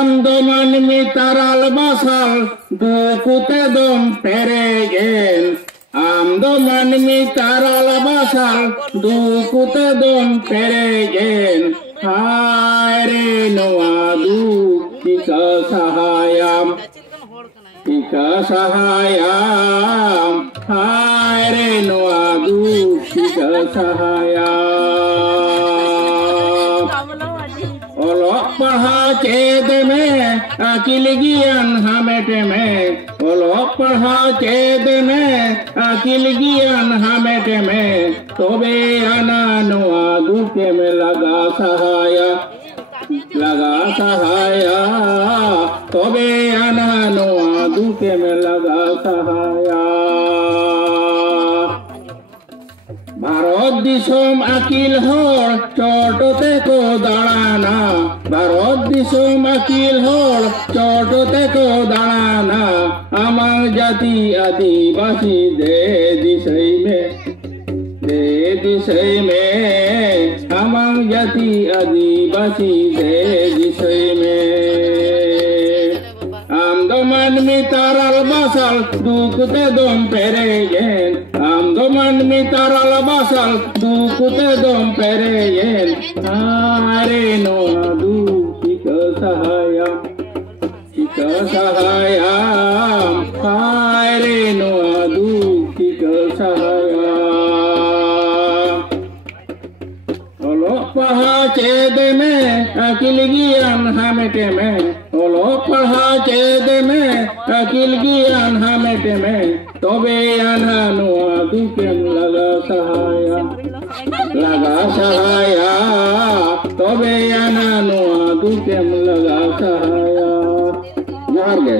Amdoman mitaral basal dukute dom peregen. Amdoman mitaral basal dukute dom peregen. Hare noadu tika sahayam. Tika sahayam. Hare noadu tika sahayam. Olok paha ced में अकिल ज्ञान हमेट में olok paha ced में अकिल ज्ञान हमेट में तोबे आना नुआ दुखे में लगा सहाया तोबे आना नुआ दुखे में लगा सहाया भारत दिसोम अकिल होर चोटोते को दाड़ाना भारत दिसोम अकिल होर चोटोते को दाड़ाना आमार जाति आदिवासी दे दिसई में आमार जाति आदिवासी दे दिसई में Amdoman mitaral basal dukute dom peregen. Amdoman mitaral basal dukute dom peregen. Hare noadu tika sahayam. Hare noadu tika sahayam. olok paha ced में अकिल ज्ञान हमेट में olok paha ced में अकिल ज्ञान हमेट में तोबे आना नुआ दुखेम लगा सहाया तोबे आना नुआ दुखेम लगा सहाया जोहार गे।